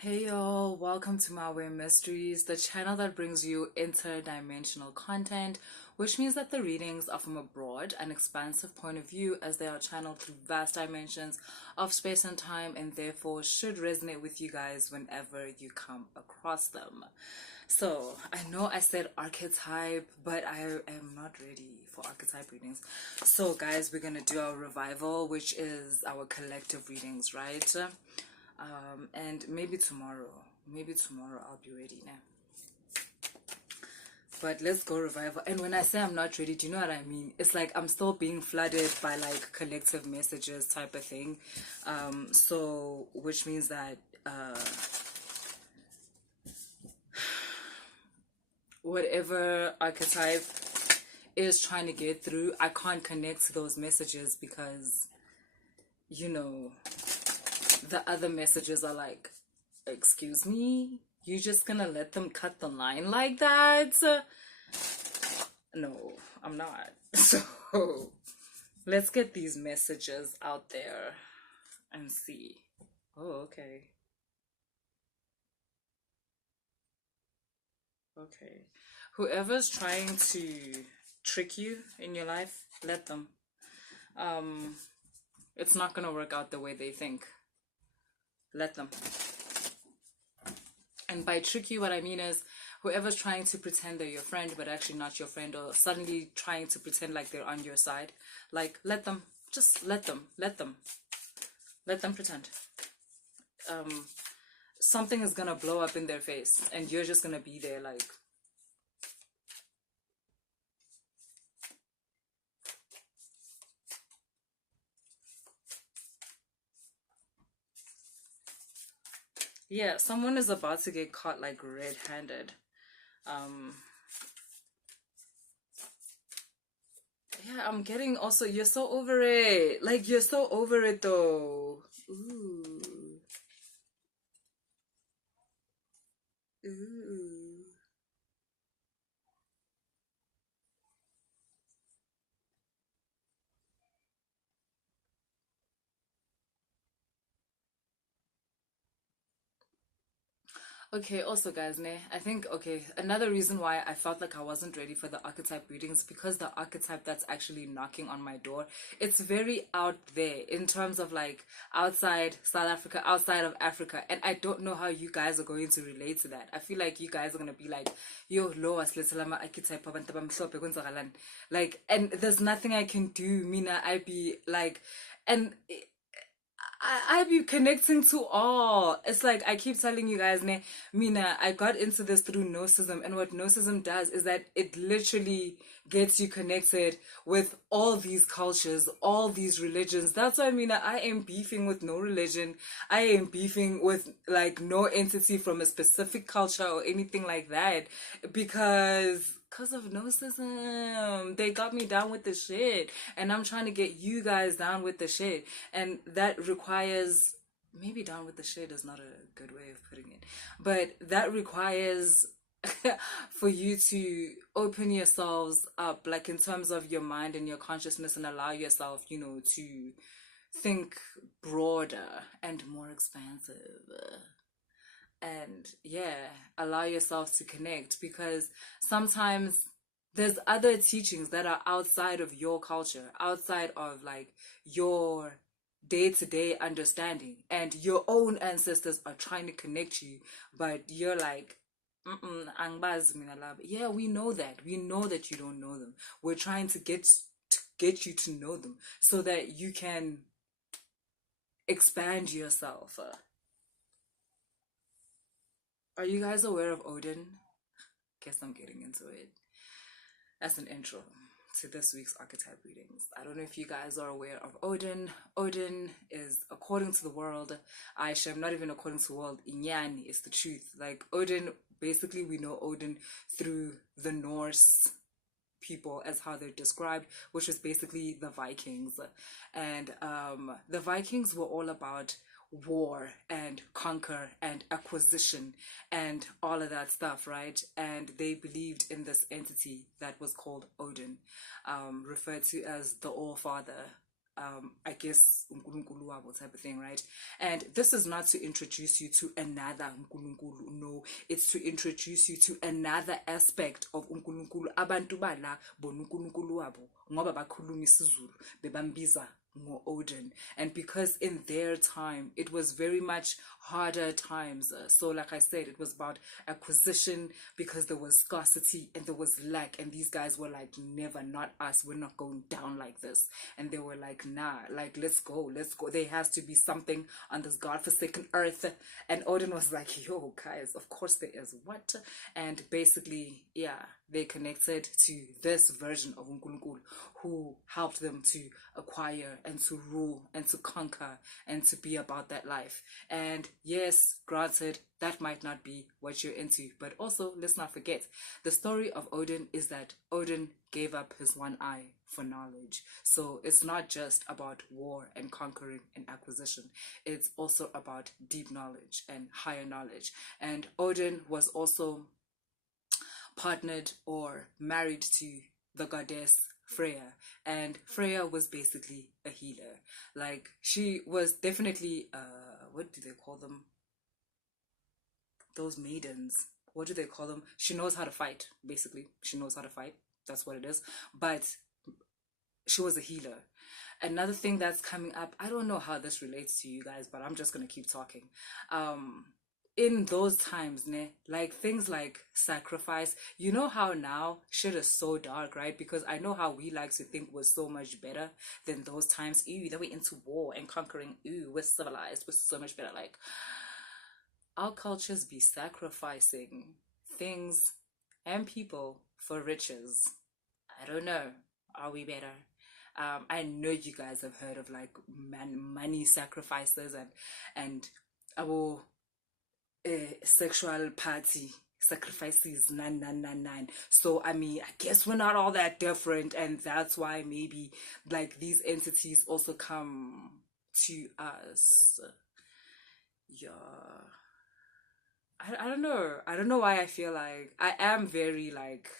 Hey y'all, welcome to My Way Mysteries, the channel that brings you interdimensional content, which means that the readings are from a broad and expansive point of view as they are channeled through vast dimensions of space and time and therefore should resonate with you guys whenever you come across them. So, I know I said archetype, but I am not ready for archetype readings. So guys, we're gonna do our revival, which is our collective readings, right? And maybe tomorrow I'll be ready now. But let's go revival. And when I say I'm not ready, do you know what I mean? It's like I'm still being flooded by like collective messages type of thing. So which means that whatever archetype is trying to get through, I can't connect to those messages because the other messages are like, excuse me, you just gonna let them cut the line like that? No, I'm not. So let's get these messages out there and see. Oh, okay. Okay. Whoever's trying to trick you in your life, let them. It's not gonna work out the way they think. Let them. And by trick you, what I mean is whoever's trying to pretend they're your friend but actually not your friend, or suddenly trying to pretend like they're on your side, like let them. Just let them. Let them pretend. Something is gonna blow up in their face and you're just gonna be there like, yeah, someone is about to get caught like red-handed. Yeah, I'm getting also, you're so over it. Like, you're so over it though. Ooh. Ooh. Okay, also guys, I think, okay, another reason why I felt like I wasn't ready for the archetype readings, because the archetype that's actually knocking on my door, it's very out there in terms of like outside South Africa, outside of Africa, and I don't know how you guys are going to relate to that. I feel like you guys are gonna be like, yo, lo asilethela archetype abantu abamhlophe kwenzakalani, like, and there's nothing I can do. Mina, I'd be like, and I be connecting to all. It's like I keep telling you guys, Mina, I got into this through Gnosticism, and what Gnosticism does is that it literally gets you connected with all these cultures, all these religions. That's why, Mina, I am beefing with no religion. I am beefing with like no entity from a specific culture or anything like that, because of Gnosticism. They got me down with the shit. And I'm trying to get you guys down with the shit. And that requires, maybe down with the shit is not a good way of putting it, but that requires for you to open yourselves up, like in terms of your mind and your consciousness, and allow yourself, to think broader and more expansive. And yeah, allow yourself to connect, because sometimes there's other teachings that are outside of your culture, outside of like your day-to-day understanding, and your own ancestors are trying to connect you, but you're like, angbazi mina laba. Yeah, we know that you don't know them. We're trying to get you to know them so that you can expand yourself. Are you guys aware of Odin? Guess I'm getting into it as an intro to this week's archetype readings. I don't know if you guys are aware of Odin. Odin is, according to the world, Aisha, not even according to the world, Inyani is the truth. Like Odin, basically we know Odin through the Norse people as how they're described, which was basically the Vikings. And the Vikings were all about war and conquer and acquisition and all of that stuff, right? And they believed in this entity that was called Odin, referred to as the All Father. I guess unkulunkulu wabo type of thing, right? And this is not to introduce you to another unkulunkulu, no, it's to introduce you to another aspect of unkulunkulu. Abantu bala bona unkulunkulu wabo ngoba bakhuluma isiZulu bebambiza Odin. And because in their time it was very much harder times, so like I said, it was about acquisition, because there was scarcity and there was lack, and these guys were like, never, not us, we're not going down like this. And they were like, nah, like let's go, there has to be something on this godforsaken earth. And Odin was like, yo guys, of course there is. What? And basically, yeah, they connected to this version of unkulunkulu who helped them to acquire and to rule and to conquer and to be about that life. And yes, granted, that might not be what you're into, but also let's not forget, the story of Odin is that Odin gave up his one eye for knowledge. So it's not just about war and conquering and acquisition, it's also about deep knowledge and higher knowledge. And Odin was also partnered or married to the goddess Freya, and Freya was basically a healer. Like, she was definitely what do they call them, those maidens, what do they call them? She knows how to fight, basically. She knows how to fight, that's what it is. But she was a healer. Another thing that's coming up, I don't know how this relates to you guys, but I'm just gonna keep talking. In those times, like things like sacrifice, you know how now shit is so dark, right? Because I know how we like to think was so much better than those times. Ew, that we into war and conquering. Ew, we're civilized, we're so much better. Like, our cultures be sacrificing things and people for riches. I don't know. Are we better? I know you guys have heard of like money sacrifices and our sexual party sacrifices 999. So I mean, I guess we're not all that different, and that's why maybe like these entities also come to us. Yeah, I don't know why I feel like I am very like,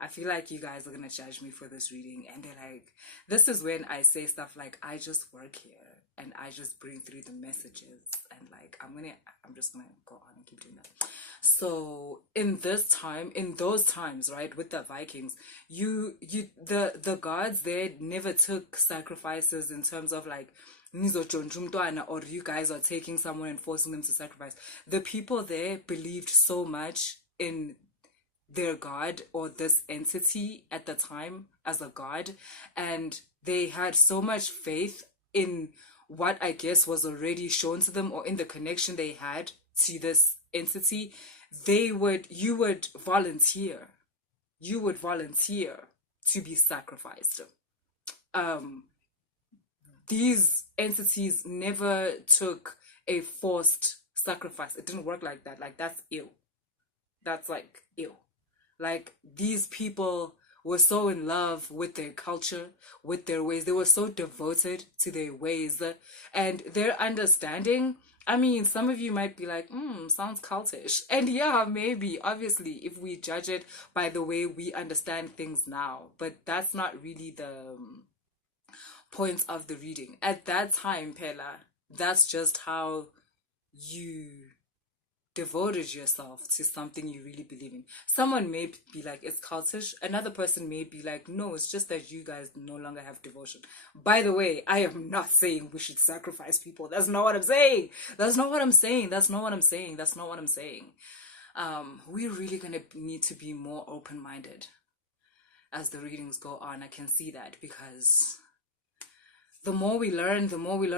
I feel like you guys are gonna judge me for this reading, and they're like, this is when I say stuff like, I just work here and I just bring through the messages, and like I'm just gonna go on and keep doing that. So in those times, right, with the Vikings, the gods there never took sacrifices in terms of like, or you guys are taking someone and forcing them to sacrifice. The people there believed so much in their god, or this entity at the time as a god, and they had so much faith in what I guess was already shown to them, or in the connection they had to this entity. You would volunteer to be sacrificed. These entities never took a forced sacrifice. It didn't work like that. Like, that's ill. That's like ill. Like, these people were so in love with their culture, with their ways. They were so devoted to their ways and their understanding. I mean, some of you might be like, sounds cultish. And yeah, maybe, obviously, if we judge it by the way we understand things now. But that's not really the point of the reading. At that time, Pela, that's just how you devoted yourself to something you really believe in. Someone may be like, it's cultish. Another person may be like, no, it's just that you guys no longer have devotion. By the way, I am not saying we should sacrifice people. That's not what I'm saying. We're really gonna need to be more open-minded as the readings go on. I can see that, because the more we learn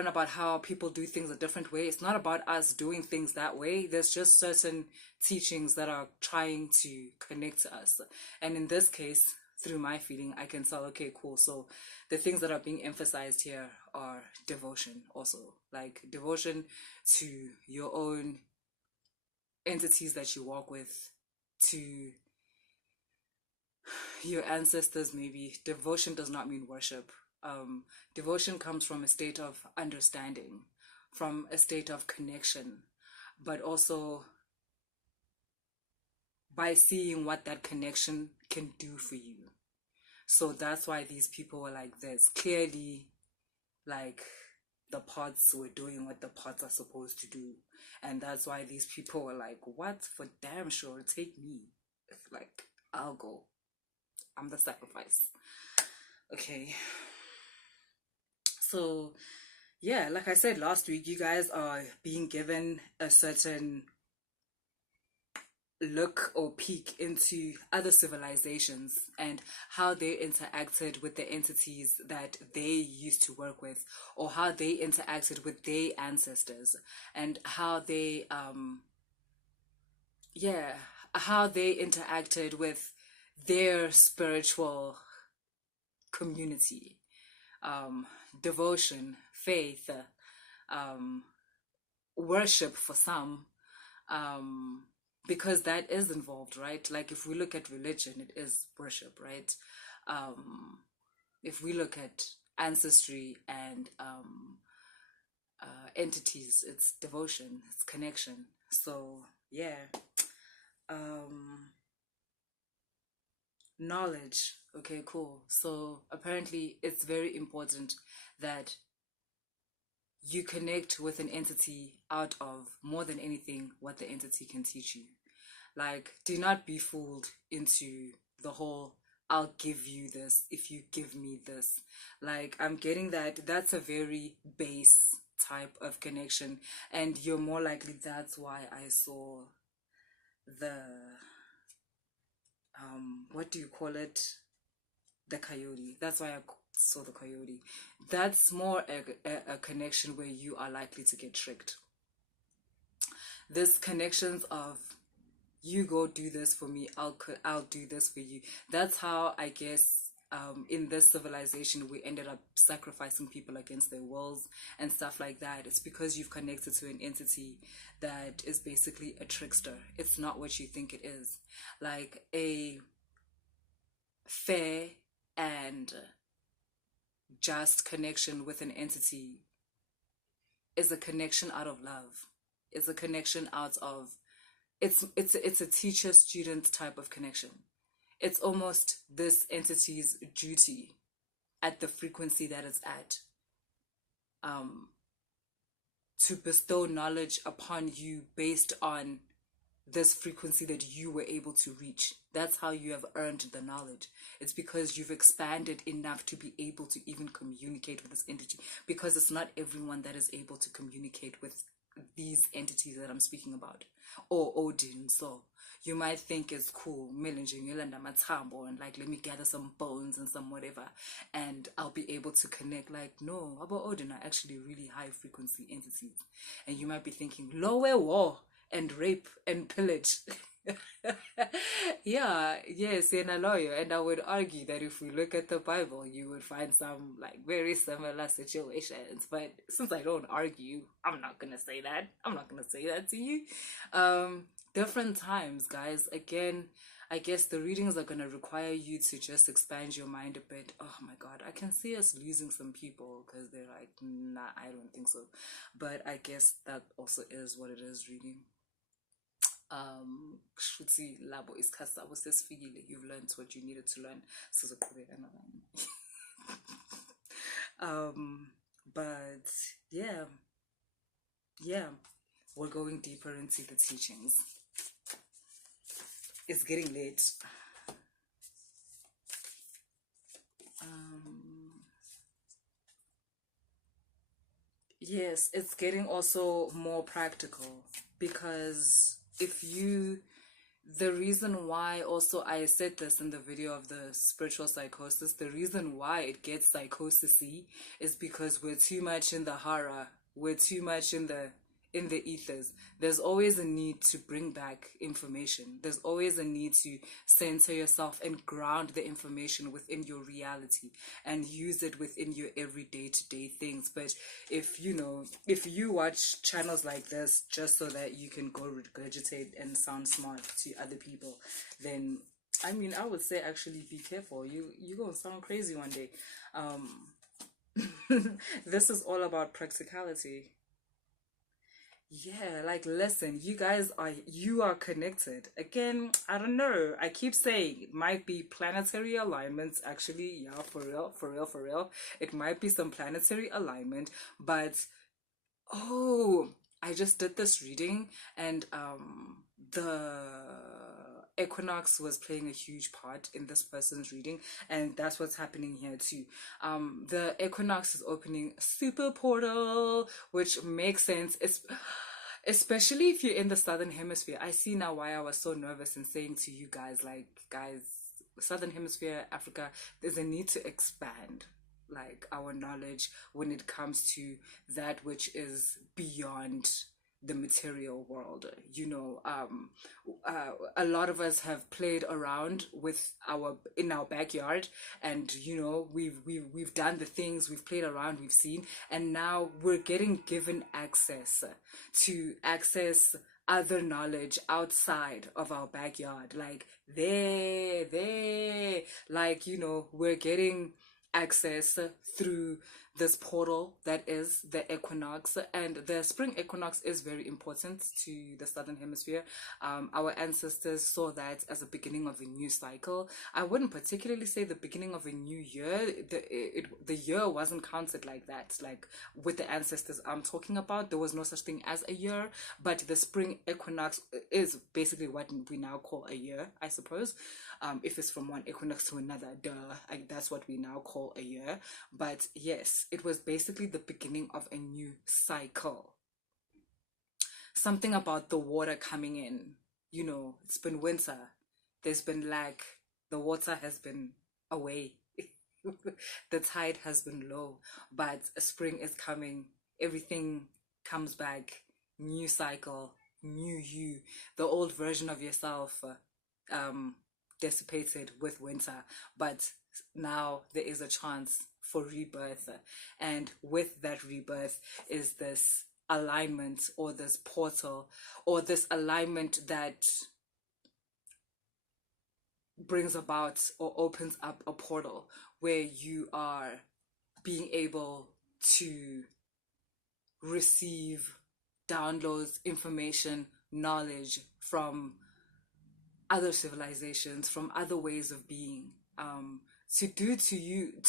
about how people do things a different way. It's not about us doing things that way. There's just certain teachings that are trying to connect to us. And in this case, through my feeling, I can tell, okay, cool. So the things that are being emphasized here are devotion also. Like, devotion to your own entities that you walk with, to your ancestors maybe. Devotion does not mean worship. Devotion comes from a state of understanding, from a state of connection, but also by seeing what that connection can do for you. So that's why these people were like this. Clearly, like the pots were doing what the pots are supposed to do. And that's why these people were like, what? For damn sure, take me. Like, I'll go. I'm the sacrifice. Okay. So, yeah, like I said last week, you guys are being given a certain look or peek into other civilizations and how they interacted with the entities that they used to work with, or how they interacted with their ancestors, and how they how they interacted with their spiritual community, devotion, faith, worship for some, because that is involved, right? Like if we look at religion, it is worship, right? If we look at ancestry and entities, it's devotion, it's connection. So yeah. Knowledge. Okay, cool. So apparently it's very important that you connect with an entity out of, more than anything, what the entity can teach you. Like, do not be fooled into the whole I'll give you this if you give me this. Like, I'm getting that that's a very base type of connection, and you're more likely, that's why I saw the what do you call it, the coyote. That's why I saw the coyote. That's more a connection where you are likely to get tricked. This connections of, you go do this for me, I'll do this for you. That's how I guess in this civilization we ended up sacrificing people against their wills and stuff like that. It's because you've connected to an entity that is basically a trickster. It's not what you think it is. Like a fair and just connection with an entity is a connection out of love. It's a connection out of, it's a teacher-student type of connection. It's almost this entity's duty at the frequency that it's at, to bestow knowledge upon you based on this frequency that you were able to reach. That's how you have earned the knowledge. It's because you've expanded enough to be able to even communicate with this entity, because it's not everyone that is able to communicate with these entities that I'm speaking about, or Odin. So you might think it's cool, and like, let me gather some bones and some whatever, and I'll be able to connect. Like, no, about Odin are actually really high frequency entities, and you might be thinking lower war and rape and pillage. Yeah, yes, in a lawyer. And I would argue that if we look at the Bible, you would find some like very similar situations. But since I don't argue, I'm not gonna say that. I'm not gonna say that to you. Different times, guys. Again, I guess the readings are gonna require you to just expand your mind a bit. Oh my God, I can see us losing some people because they're like, nah, I don't think so. But I guess that also is what it is, reading. Shuthi labo isikhathi sabo sesifikile, you've learned what you needed to learn, sizoqhubeka nabanye. But yeah, we're going deeper into the teachings. It's getting late. Yes, it's getting also more practical, because the reason why, also I said this in the video of the spiritual psychosis, the reason why it gets psychosis-y is because we're too much in the hara, we're too much in the ethers. There's always a need to bring back information. There's always a need to center yourself and ground the information within your reality and use it within your everyday to day things. But if you watch channels like this just so that you can go regurgitate and sound smart to other people, then I would say actually be careful. You're gonna sound crazy one day. This is all about practicality. Yeah, like listen, you are connected. Again, I don't know. I keep saying it might be planetary alignments. Actually, yeah, for real, for real, for real. It might be some planetary alignment, but oh, I just did this reading and the equinox was playing a huge part in this person's reading, and that's what's happening here too. The equinox is opening a super portal, which makes sense. It's especially if you're in the southern hemisphere. I see now why I was so nervous in saying to you guys, like, guys, southern hemisphere, Africa, there's a need to expand like our knowledge when it comes to that which is beyond the material world. A lot of us have played around with our in our backyard, and we've done the things, we've played around, we've seen, and now we're getting given access to access other knowledge outside of our backyard, like like we're getting access through this portal that is the equinox. And the spring equinox is very important to the southern hemisphere. Our ancestors saw that as a beginning of a new cycle. I wouldn't particularly say the beginning of a new year. The year wasn't counted like that, like with the ancestors I'm talking about. There was no such thing as a year, but the spring equinox is basically what we now call a year, I suppose. If it's from one equinox to another, that's what we now call a year. But yes, it was basically the beginning of a new cycle. Something about the water coming in. It's been winter, there's been lack, the water has been away, the tide has been low, but spring is coming, everything comes back, new cycle, new you, the old version of yourself dissipated with winter, but now there is a chance for rebirth. And with that rebirth is this alignment, or this portal, or this alignment that brings about or opens up a portal where you are being able to receive downloads, information, knowledge from other civilizations, from other ways of being, to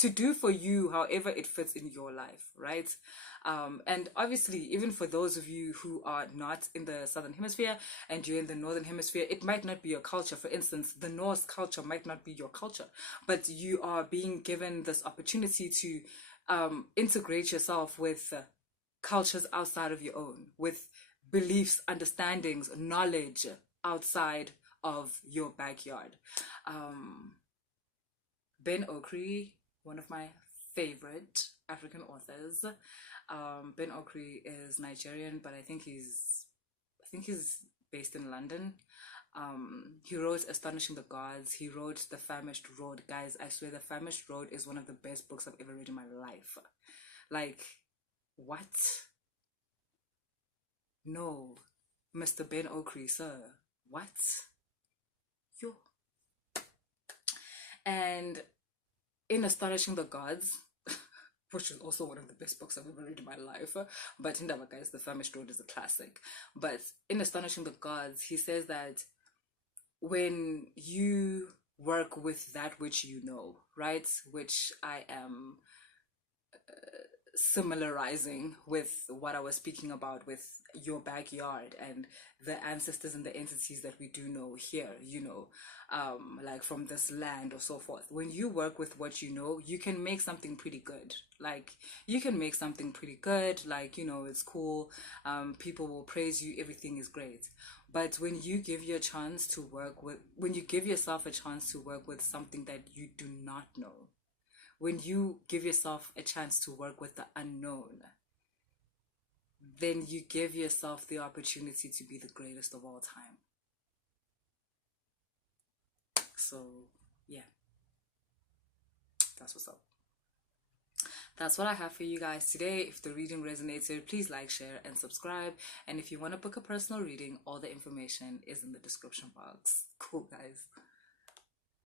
do for you however it fits in your life, right? And obviously, even for those of you who are not in the southern hemisphere and you're in the northern hemisphere, it might not be your culture. For instance, the Norse culture might not be your culture, but you are being given this opportunity to integrate yourself with cultures outside of your own, with beliefs, understandings, knowledge outside of your backyard. Ben Okri, one of my favorite African authors. Ben Okri is Nigerian, but I think he's based in London. He wrote Astonishing the Gods. He wrote The Famished Road. Guys, I swear The Famished Road is one of the best books I've ever read in my life. Like, what? No, Mr. Ben Okri, sir. What? Yo. And in Astonishing the Gods, which is also one of the best books I've ever read in my life, but in that, guys, The Famished Road is a classic. But in Astonishing the Gods, he says that when you work with that which you know, right, which I am similarizing with what I was speaking about with your backyard and the ancestors and the entities that we do know here, like from this land or so forth. When you work with what you know, you can make something pretty good. Like, it's cool. People will praise you. Everything is great. But when you give yourself a chance to work with something that you do not know, when you give yourself a chance to work with the unknown, then you give yourself the opportunity to be the greatest of all time. So, yeah. That's what's up. That's what I have for you guys today. If the reading resonated, please like, share, and subscribe. And if you want to book a personal reading, all the information is in the description box. Cool, guys.